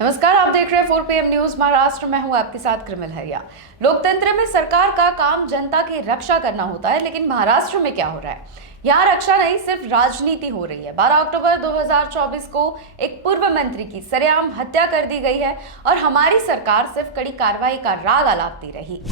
नमस्कार, आप देख रहे हैं 4 PM न्यूज महाराष्ट्र। मैं हूं आपके साथ कृमिल हरिया। लोकतंत्र में सरकार का काम जनता की रक्षा करना होता है, लेकिन महाराष्ट्र में क्या हो रहा है? यहाँ रक्षा नहीं, सिर्फ राजनीति हो रही है। 12 अक्टूबर 2024 को एक पूर्व मंत्री की सरेआम हत्या कर दी गई है और हमारी सरकार सिर्फ कड़ी कार्रवाई का राग आलापती रही।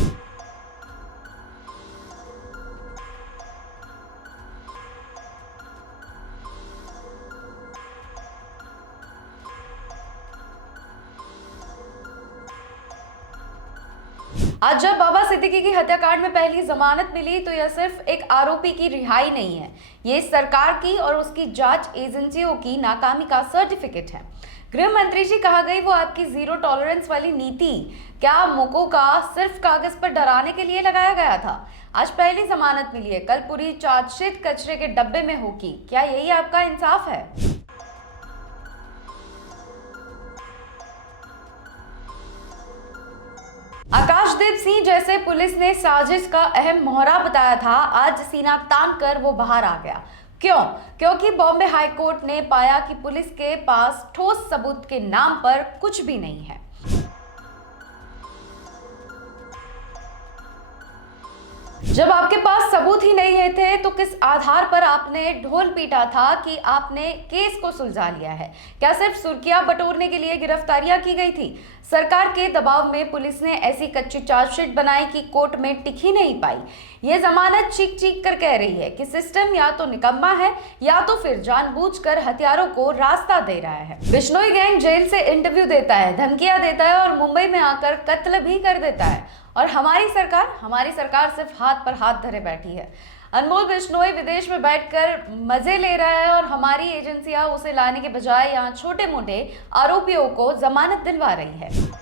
आज जब बाबा सिद्दीकी की हत्याकांड में पहली जमानत मिली तो यह सिर्फ एक आरोपी की रिहाई नहीं है, ये सरकार की और उसकी जांच एजेंसियों की नाकामी का सर्टिफिकेट है। गृह मंत्री जी, कहा गई वो आपकी जीरो टॉलरेंस वाली नीति क्या मुकों का सिर्फ कागज पर डराने के लिए लगाया गया था? आज पहली जमानत मिली है, कल पूरी चार्जशीट कचरे के डब्बे में होगी। क्या यही आपका इंसाफ है? आकाशदीप सिंह जैसे पुलिस ने साजिश का अहम मोहरा बताया था, आज सीना तान कर वो बाहर आ गया। क्यों? क्योंकि बॉम्बे हाई कोर्ट ने पाया कि पुलिस के पास ठोस सबूत के नाम पर कुछ भी नहीं है। जब आपके पास सबूत ही नहीं थे तो किस आधार पर आपने ढोल पीटा था कि आपने केस को सुलझा लिया है? क्या सिर्फ सुर्खियां बटोरने के लिए गिरफ्तारियां की गई थी? सरकार के दबाव में पुलिस ने ऐसी कच्ची चार्जशीट बनाई कि कोर्ट में टिक ही नहीं पाई। ये जमानत चीख चीख कर कह रही है कि सिस्टम या तो निकम्मा है या तो फिर जानबूझकर हथियारों को रास्ता दे रहा है। बिश्नोई गैंग जेल से इंटरव्यू देता है, धमकियां देता है और मुंबई में आकर कत्ल भी कर देता है, और हमारी सरकार सिर्फ हाथ पर हाथ धरे बैठी है। अनमोल बिश्नोई विदेश में बैठकर मजे ले रहा है और हमारी एजेंसियां उसे लाने के बजाय यहाँ छोटे मोटे आरोपियों को जमानत दिलवा रही है।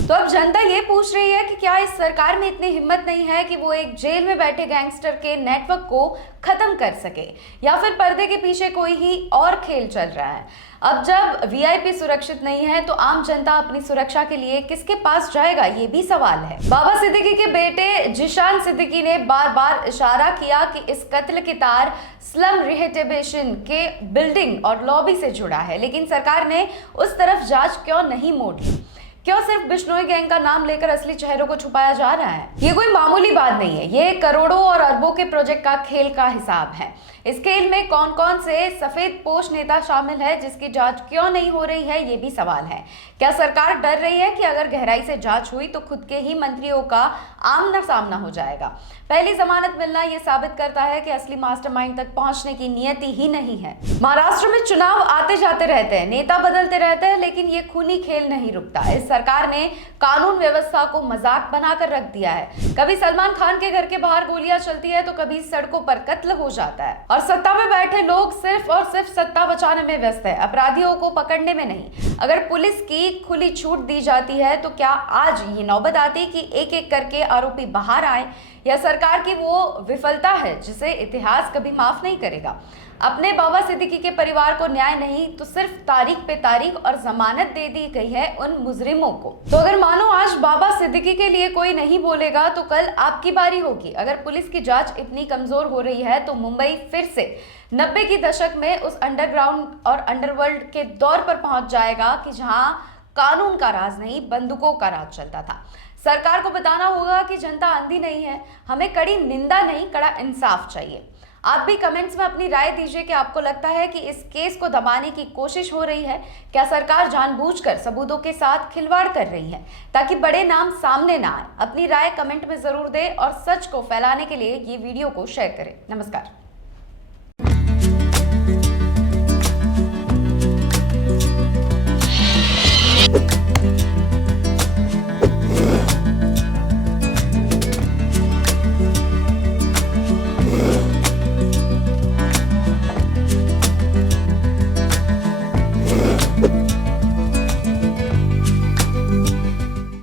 तो अब जनता ये पूछ रही है कि क्या इस सरकार में इतनी हिम्मत नहीं है कि वो एक जेल में बैठे गैंगस्टर के नेटवर्क को खत्म कर सके, या फिर पर्दे के पीछे कोई ही और खेल चल रहा है? अब जब वीआईपी सुरक्षित नहीं है तो आम जनता अपनी सुरक्षा के लिए किसके पास जाएगा, ये भी सवाल है। बाबा सिद्दीकी के बेटे जिशान सिद्दीकी ने बार बार इशारा किया कि इस कत्ल की तार स्लम रिहेबिलिटेशन के बिल्डिंग और लॉबी से जुड़ा है, लेकिन सरकार ने उस तरफ जांच क्यों नहीं मोड़ी? क्यों सिर्फ बिश्नोई गैंग का नाम लेकर असली चेहरों को छुपाया जा रहा है? ये कोई मामूली बात नहीं है, ये करोड़ों और अरबों के प्रोजेक्ट का खेल का हिसाब है। इस खेल में कौन कौन से सफेद पोश नेता शामिल है जिसकी जांच क्यों नहीं हो रही है, ये भी सवाल है। क्या सरकार डर रही है कि अगर गहराई से जांच हुई तो खुद के ही मंत्रियों का आमना सामना हो जाएगा? पहली जमानत मिलना यह साबित करता है कि असली मास्टरमाइंड तक पहुंचने की नियति ही नहीं है। महाराष्ट्र में चुनाव आते जाते रहते हैं, नेता बदलते रहते हैं, लेकिन ये खूनी खेल नहीं रुकता। इस सरकार ने कानून व्यवस्था को मजाक बनाकर रख दिया है। कभी सलमान खान के घर के बाहर गोलियां चलती है तो कभी सड़कों पर कत्ल हो जाता है, और सत्ता में बैठे लोग सिर्फ और सिर्फ सत्ता बचाने में व्यस्त है, अपराधियों को पकड़ने में नहीं। अगर पुलिस की खुली छूट दी जाती है तो क्या आज ये नौबत आती कि एक एक करके आरोपी बाहर आए? या सरकार की वो विफलता है जिसे इतिहास कभी माफ नहीं करेगा? अपने बाबा सिद्दीकी के परिवार को न्याय नहीं तो सिर्फ तारीख पे तारीख और जमानत दे दी गई है उन मुजरिमों को। तो अगर मानो आज बाबा सिद्दीकी के लिए कोई नहीं बोलेगा तो कल आपकी बारी होगी। अगर पुलिस की जांच इतनी कमजोर हो रही है तो मुंबई फिर से 90 के दशक में उस अंडरग्राउंड और अंडरवर्ल्ड के दौर पर पहुंच जाएगा कि जहां कानून का राज नहीं, बंदूकों का राज चलता था। सरकार को बताना होगा कि जनता अंधी नहीं है, हमें कड़ी निंदा नहीं, कड़ा इंसाफ चाहिए। आप भी कमेंट्स में अपनी राय दीजिए कि आपको लगता है कि इस केस को दबाने की कोशिश हो रही है? क्या सरकार जानबूझकर सबूतों के साथ खिलवाड़ कर रही है ताकि बड़े नाम सामने ना आए? अपनी राय कमेंट में जरूर दें और सच को फैलाने के लिए ये वीडियो को शेयर करें। नमस्कार।